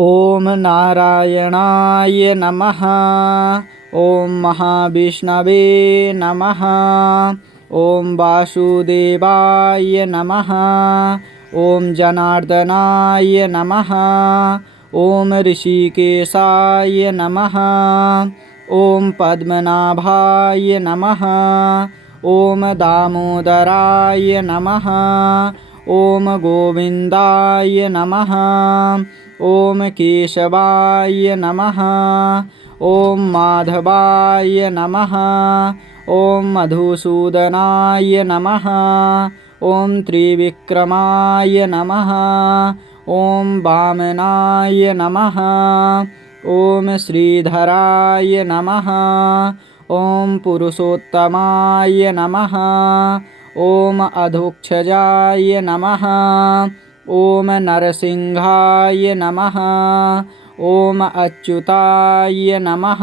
ॐ नारायणाय नमः। ॐ महाविष्णवे नमः। ॐ वासुदेवाय नमः। ॐ जनार्दनाय नमः। ॐ ऋषिकेशाय नमः। ॐ पद्मनाभाय नमः। ॐ दामोदराय नमः। ॐ गोविन्दाय नमः। ॐ केशवाय नमः। ॐ माधवाय नमः। ॐ मधुसूदनाय नमः। ॐ त्रिविक्रमाय नमः। ॐ वामनाय नमः। ॐ श्रीधराय नमः। ॐ पुरुषोत्तमाय नमः। ॐ अधोक्षजाय नमः। ॐ नरसिंहाय नमः। ॐ अच्युताय नमः।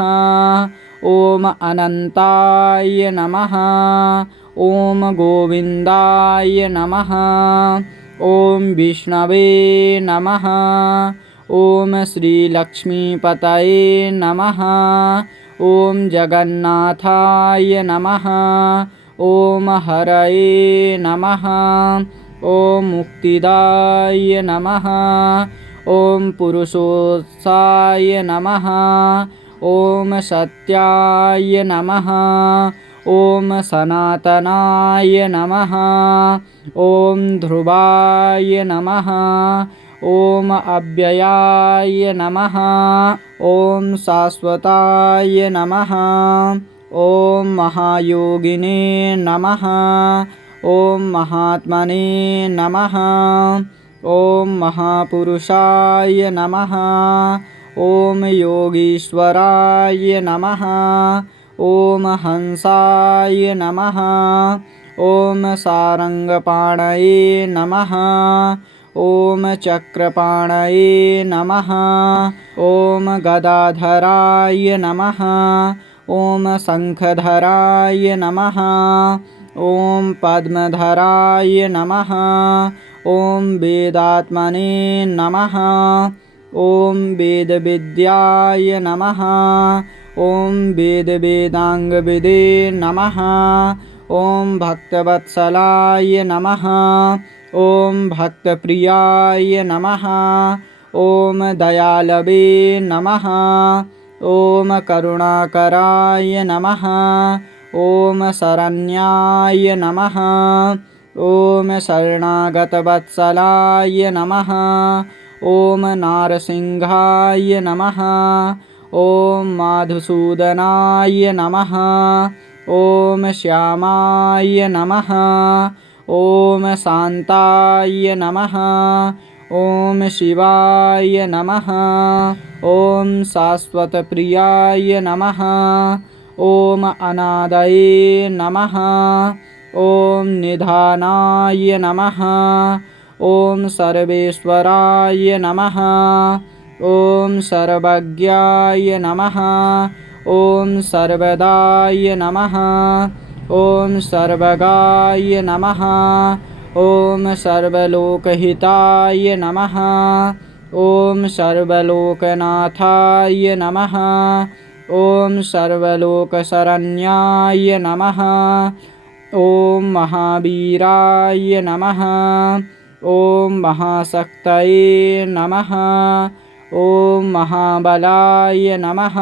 ॐ अनन्ताय नमः। ॐ गोविन्दाय नमः। ॐ विष्णवे नमः। ॐ श्रीलक्ष्मीपतये नमः। ॐ जगन्नाथाय नमः। ॐ हरये नमः। ॐ मुक्तिदाय नमः। ॐ पुरुषोत्साय नमः। ॐ सत्याय नमः। ॐ सनातनाय नमः। ॐ ध्रुवाय नमः। ॐ अव्ययाय नमः। ॐ शाश्वताय नमः। ॐ महायोगिने नमः। ॐ महात्मने नमः। ॐ महापुरुषाय नमः। ॐ योगीश्वराय नमः। ॐ हंसाय नमः। ॐ सारंगपाणये नमः। ॐ चक्रपाणये नमः। ॐ गदाधराय नमः। ॐ शंखधराय नमः। ॐ पद्मधराय नमः। ॐ वेदात्मने नमः। ॐ वेदविद्याय नमः। ॐ वेदांगविदे नमः। ॐ भक्तवत्सलाय नमः। ॐ भक्तप्रियाय नमः। ॐ दयालवे नमः। ॐ करुणाकराय नमः। ॐ शरण्याय नमः। ॐ शरणागतवत्सलाय नमः। ॐ नारसिंहाय नमः। ॐ मधुसूदनाय नमः। ॐ श्यामाय नमः। ॐ शान्ताय नमः। ॐ शिवाय नमः। ॐ शाश्वतप्रियाय नमः। ॐ अनादये नमः। ॐ निधानाय नमः। ॐ सर्वेश्वराय नमः। ॐ सर्वज्ञाय नमः। ॐ सर्वदाय नमः। ॐ सर्वगाय नमः। ॐ सर्वलोकहिताय नमः। ॐ सर्वलोकनाथाय नमः। ॐ सर्वलोकशरण्याय नमः। ॐ महावीराय नमः। ॐ महाशक्तये नमः। ॐ महाबलाय नमः।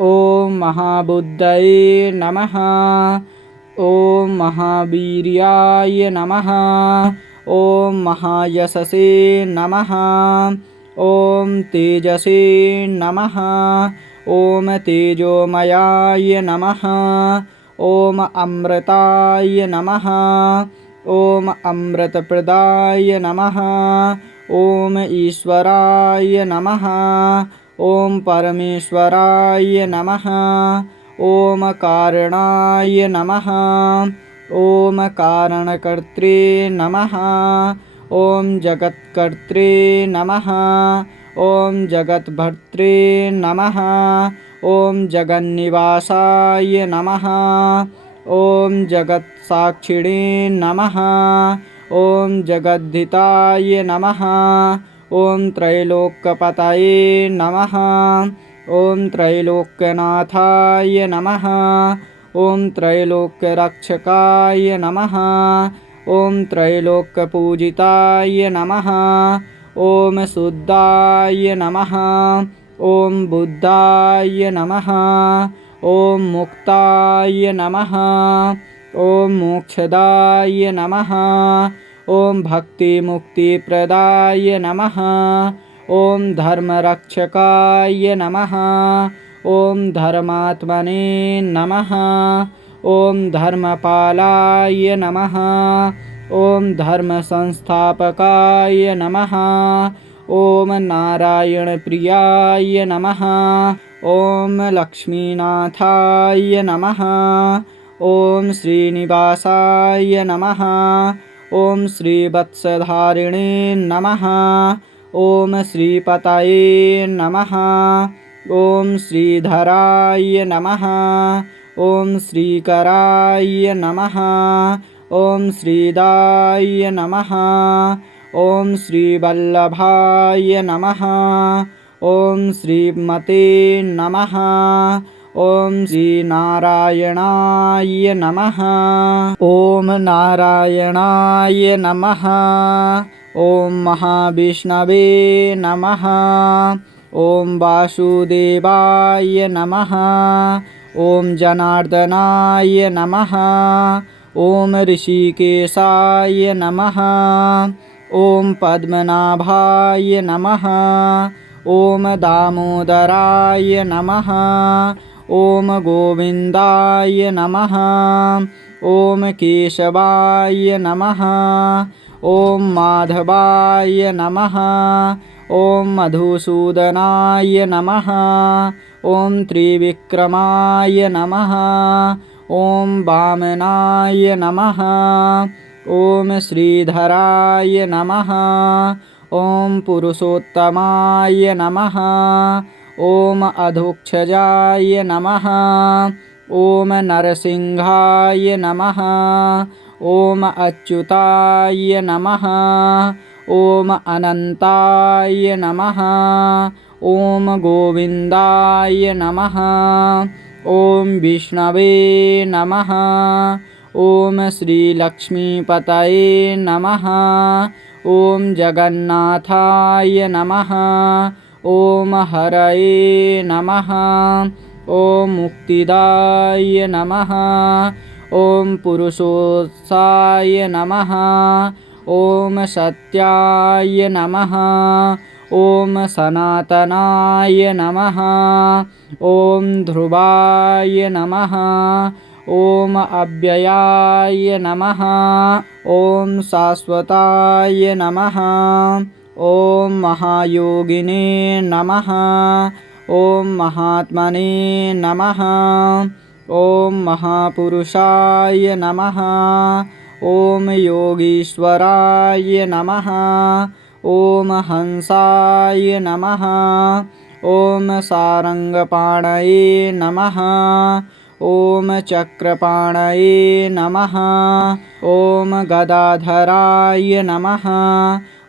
ॐ महाबुद्धये नमः। ॐ महावीर्याय नमः। ॐ महायशसे नमः। ॐ तेजसे नमः। ॐ तेजोमयाय नमः। ॐ अमृताय नमः। ॐ अमृतप्रदाय नमः। ॐ ईश्वराय नमः। ॐ परमेश्वराय नमः। ॐ कारणाय नमः। ॐ कारणकर्त्रे नमः। ॐ जगत्कर्त्रे नमः। ॐ जगद्भर्त्रे नमः। ॐ जगन्निवासाय नमः। ॐ जगत्साक्षिणे नमः। ॐ जगद्धिताय नमः। ॐ त्रैलोक्यपतये नमः। ॐ त्रैलोक्यनाथाय नमः। ॐ त्रैलोक्यरक्षकाय नमः। ॐ त्रैलोक्यपूजिताय नमः। ॐ शुद्धाय नमः। ॐ बुद्धाय नमः। ॐ मुक्ताय नमः। ॐ मोक्षदाय नमः। ॐ भक्तिमुक्तिप्रदाय नमः। ॐ धर्मरक्षकाय नमः। ॐ धर्मात्मने नमः। ॐ धर्मपालाय नमः। ॐ धर्मसंस्थापकाय नमः। ॐ नारायणप्रियाय नमः। ॐ लक्ष्मीनाथाय नमः। ॐ श्रीनिवासाय नमः। ॐ श्रीवत्सधारिणे नमः। ॐ श्रीपतये नमः। ॐ श्रीधराय नमः। ॐ श्रीकराय नमः। ॐ श्रीदाय नमः। ॐ श्रीवल्लभाय नमः। ॐ श्रीमते नमः। ॐ श्रीनारायणाय नमः। ॐ नारायणाय नमः। ॐ महाविष्णवे नमः। ॐ वासुदेवाय नमः। ॐ जनार्दनाय नमः। ॐ ऋषिकेशाय नमः। ॐ पद्मनाभाय नमः। ॐ दामोदराय नमः। ॐ गोविन्दाय नमः। ॐ केशवाय नमः। ॐ माधवाय नमः। ॐ मधुसूदनाय नमः। ॐ त्रिविक्रमाय नमः। ॐ वामनाय नमः। ॐ श्रीधराय नमः। ॐ पुरुषोत्तमाय नमः। ॐ अधोक्षजाय नमः। ॐ नरसिंहाय नमः। ॐ अच्युताय नमः। ॐ अनन्ताय नमः। ॐ गोविन्दाय नमः। ॐ विष्णवे नमः। ॐ श्रीलक्ष्मीपतये नमः। ॐ जगन्नाथाय नमः। ॐ हरये नमः। ॐ मुक्तिदाय नमः। ॐ पुरुषोत्साय नमः। ॐ सत्याय नमः। ॐ सनातनाय नमः। ॐ ध्रुवाय नमः। ॐ अव्ययाय नमः। ॐ शाश्वताय नमः। ॐ महायोगिने नमः। ॐ महात्मने नमः। ॐ महापुरुषाय नमः। ॐ योगीश्वराय नमः। ॐ हंसाय नमः। ॐ सारंगपाणये नमः। ॐ चक्रपाणये नमः। ॐ गदाधराय नमः।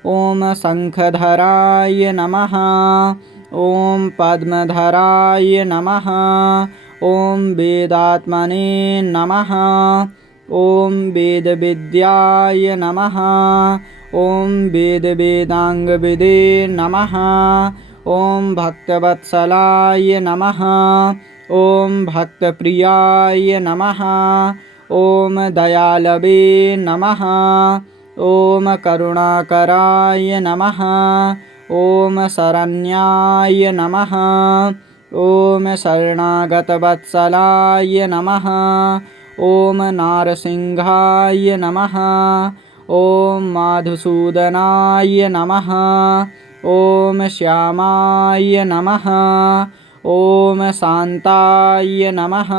ॐ शंखधराय नमः। ॐ पद्मधराय नमः। ॐ वेदात्मने नमः। ॐ वेदविद्याय नमः। ॐ वेदांगविदे नमः। ॐ भक्तवत्सलाय नमः। ॐ भक्तप्रियाय नमः। ॐ दयालवे नमः। ॐ करुणाकराय नमः। ॐ शरण्याय नमः। ॐ शरणागतवत्सलाय नमः। ॐ नारसिंहाय नमः। ॐ मधुसूदनाय नमः। ॐ श्यामाय नमः। ॐ शान्ताय नमः।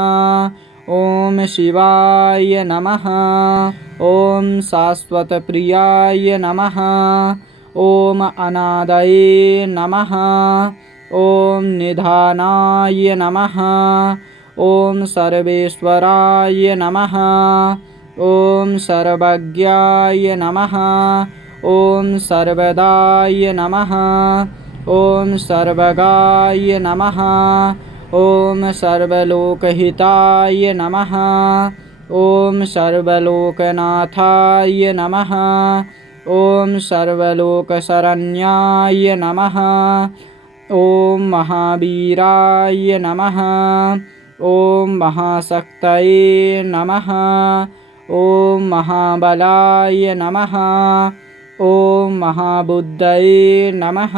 ॐ शिवाय नमः। ॐ शाश्वतप्रियाय नमः। ॐ अनादये नमः। ॐ निधानाय नमः। ॐ सर्वेश्वराय नमः। ॐ सर्वज्ञाय नमः। ॐ सर्वदाय नमः। ॐ सर्वगाय नमः। ॐ सर्वलोकहिताय नमः। ॐ सर्वलोकनाथाय नमः। ॐ सर्वलोकशरण्याय नमः। ॐ महावीराय नमः। ॐ महाशक्तये नमः। ॐ महाबलाय नमः। ॐ महाबुद्धये नमः।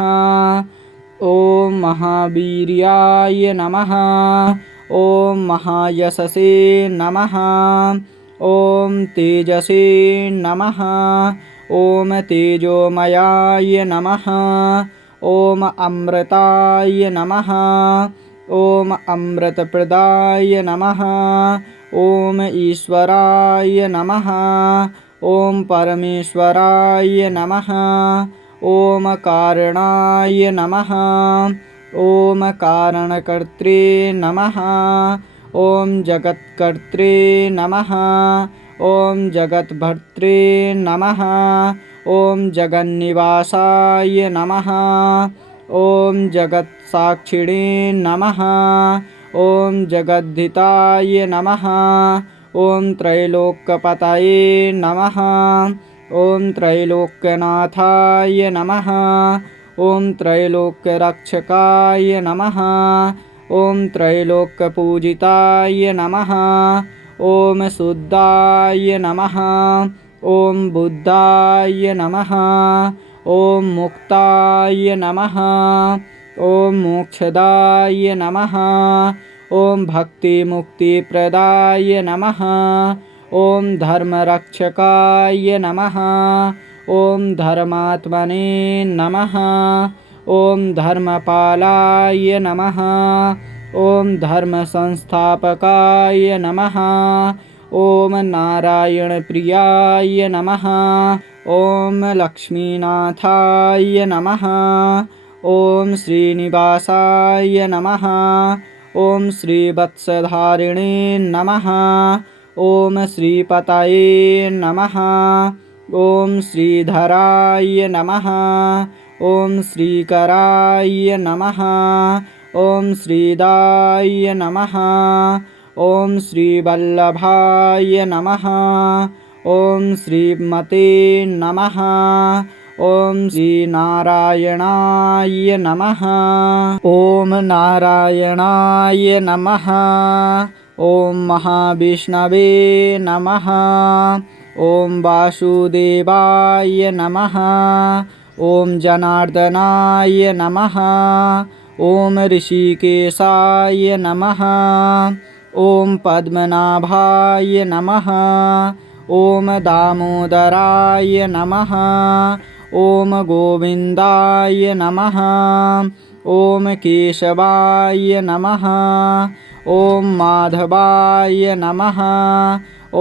ॐ महावीर्याय नमः। ॐ महायशसे नमः। ॐ तेजसे नमः। ॐ तेजोमयाय नमः। ॐ अमृताय नमः। ॐ अमृतप्रदाय नमः। ॐ ईश्वराय नमः। ॐ परमेश्वराय नमः। ॐ कारणाय नमः। ॐ कारणकर्त्रे नमः। ॐ जगत्कर्त्रे नमः। ॐ जगद्भर्त्रे नमः। ॐ जगन्निवासाय नमः। ॐ जगत्साक्षिणे नमः। ॐ जगद्धिताय नमः। ॐ त्रैलोक्यपतये नमः। ॐ त्रैलोक्यनाथाय नमः। ॐ त्रैलोक्यरक्षकाय नमः। ॐ त्रैलोक्यपूजिताय नमः। ॐ शुद्धाय नमः। ॐ बुद्धाय नमः। ॐ मुक्ताय नमः। ॐ मोक्षदाय नमः। ॐ भक्तिमुक्तिप्रदाय नमः। ॐ धर्मरक्षकाय नमः। ॐ धर्मात्मने नमः। ॐ धर्मपालाय नमः। ॐ धर्मसंस्थापकाय नमः। ॐ नारायणप्रियाय नमः। ॐ लक्ष्मीनाथाय नमः। ॐ श्रीनिवासाय नमः। ॐ श्रीवत्सधारिणे नमः। ॐ श्रीपतये नमः। ॐ श्रीधराय नमः। ॐ श्रीकराय नमः। ॐ श्रीदाय नमः। ॐ श्रीवल्लभाय नमः। ॐ श्रीमते नमः। ॐ श्रीनारायणाय नमः। ॐ नारायणाय नमः। ॐ महाविष्णवे नमः। ॐ वासुदेवाय नमः। ॐ जनार्दनाय नमः। ॐ ऋषिकेशाय नमः। ॐ पद्मनाभाय नमः। ॐ दामोदराय नमः। ॐ गोविन्दाय नमः। ॐ केशवाय नमः। ॐ माधवाय नमः।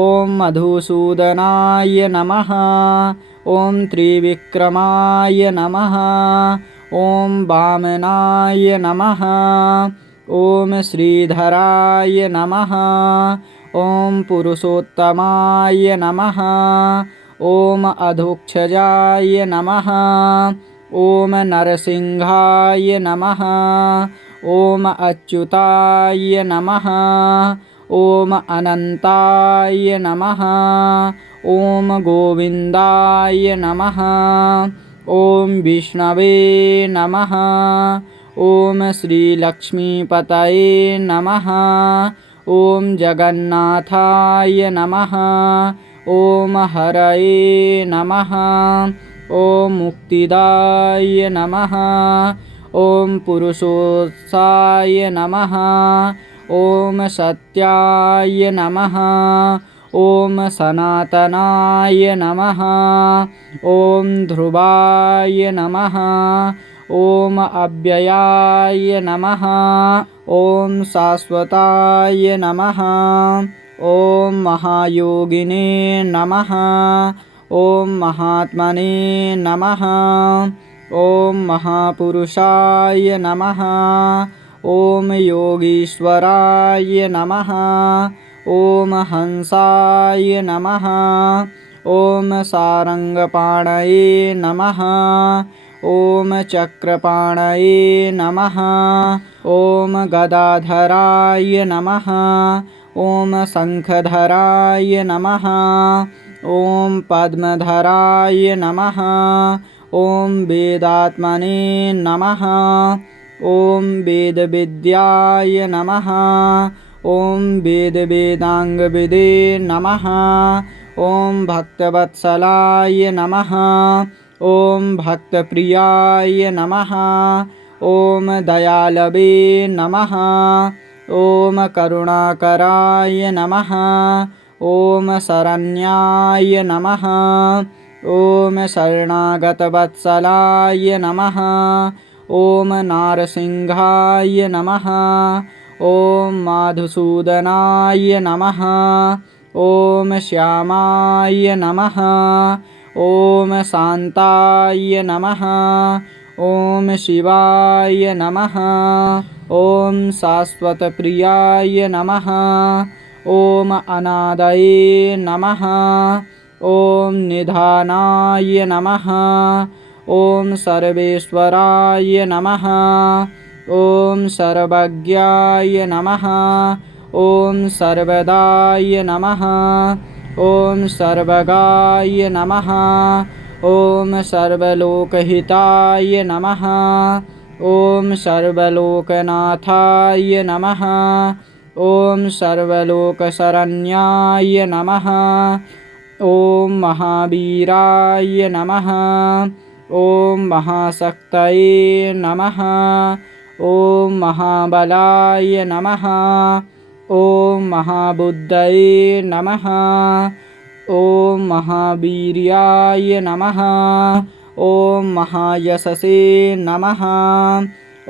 ॐ मधुसूदनाय नमः। ॐ त्रिविक्रमाय नमः। ॐ वामनाय नमः। ॐ श्रीधराय नमः। ॐ पुरुषोत्तमाय नमः। ॐ अधोक्षजाय नमः। ॐ नरसिंहाय नमः। ॐ अच्युताय नमः। ॐ अनन्ताय नमः। ॐ गोविन्दाय नमः। ॐ विष्णवे नमः। ॐ श्रीलक्ष्मीपतये नमः। ॐ जगन्नाथाय नमः। ॐ हरये नमः। ॐ मुक्तिदाय नमः। ॐ पुरुषोत्साय नमः। ॐ सत्याय नमः। ॐ सनातनाय नमः। ॐ ध्रुवाय नमः। ॐ अव्ययाय नमः। ॐ शाश्वताय नमः। ॐ महायोगिने नमः। ॐ महात्मने नमः। ॐ महापुरुषाय नमः। ॐ योगीश्वराय नमः। ॐ हंसाय नमः। ॐ सारङ्गपाणये नमः। ॐ चक्रपाणये नमः। ॐ गदाधराय नमः। ॐ शङ्खधराय नमः। ॐ पद्मधराय नमः। ॐ वेदात्मने नमः। ॐ वेदविद्याय नमः। ॐ वेदाङ्गविदे नमः। ॐ भक्तवत्सलाय नमः। ॐ भक्तप्रियाय नमः। ॐ दयालवे नमः। ॐ करुणाकराय नमः। ॐ शरण्याय नमः। ॐ शरणागतवत्सलाय नमः। ॐ नारसिंहाय नमः। ॐ मधुसूदनाय नमः। ॐ श्यामाय नमः। ॐ शान्ताय नमः। ॐ शिवाय नमः। ॐ शाश्वतप्रियाय नमः। ॐ अनादये नमः। ॐ निधानाय नमः। ॐ सर्वेश्वराय नमः। ॐ सर्वज्ञाय नमः। ॐ सर्वदाय नमः। ॐ सर्वगाय नमः। ॐ सर्वलोकहिताय नमः। ॐ सर्वलोकनाथाय नमः। ॐ सर्वलोकशरण्याय नमः। ॐ महावीराय नमः। ॐ महाशक्तये नमः। ॐ महाबलाय नमः। ॐ महाबुद्धये नमः। ॐ महावीर्याय नमः। ॐ महायशसे नमः।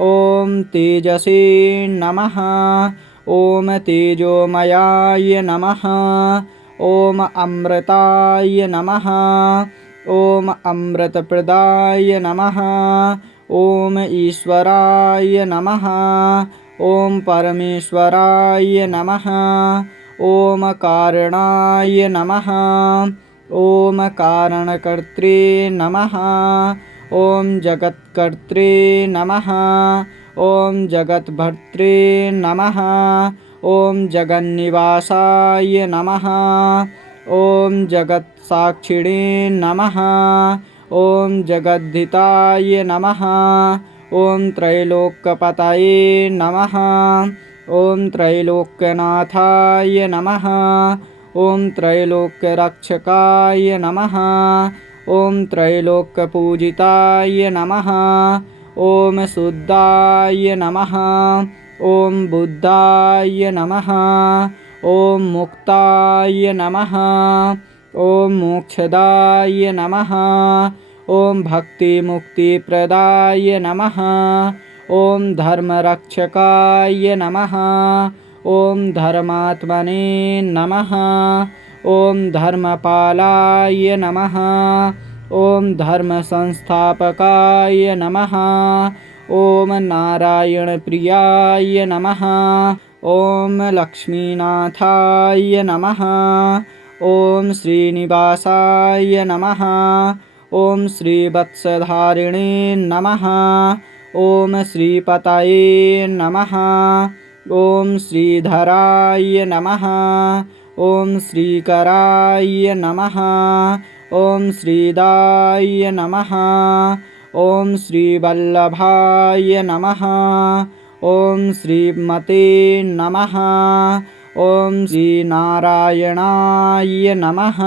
ॐ तेजसे नमः। ॐ तेजोमयाय नमः। ॐ अमृताय नमः। ॐ अमृतप्रदाय नमः। ॐ ईश्वराय नमः। ॐ परमेश्वराय नमः। ॐ कारणाय नमः। ॐ कारणकर्त्रे नमः। ॐ जगत्कर्त्रे नमः। ॐ जगद्भर्त्रे नमः। ॐ जगन्निवासाय नमः। ॐ जगत्साक्षिणे नमः। ॐ जगद्धिताय नमः। ॐ त्रैलोक्यपतये नमः। ॐ त्रैलोक्यनाथाय नमः। ॐ त्रैलोक्यरक्षकाय नमः। ॐ त्रैलोक्यपूजिताय नमः। ॐ शुद्धाय नमः। ॐ बुद्धाय नमः। ॐ मुक्ताय नमः। ॐ मोक्षदाय नमः। ॐ भक्तिमुक्तिप्रदाय नमः। ॐ धर्मरक्षकाय नमः। ॐ धर्मात्मने नमः। ॐ धर्मपालाय नमः। ॐ धर्मसंस्थापकाय नमः। ॐ नारायणप्रियाय नमः। ॐ लक्ष्मीनाथाय नमः। ॐ श्रीनिवासाय नमः। ॐ श्रीवत्सधारिणे नमः। ॐ श्रीपतये नमः। ॐ श्रीधराय नमः। ॐ श्रीकराय नमः। ॐ श्रीदाय नमः। ॐ श्रीवल्लभाय नमः। ॐ श्रीमते नमः। ॐ श्रीनारायणाय नमः।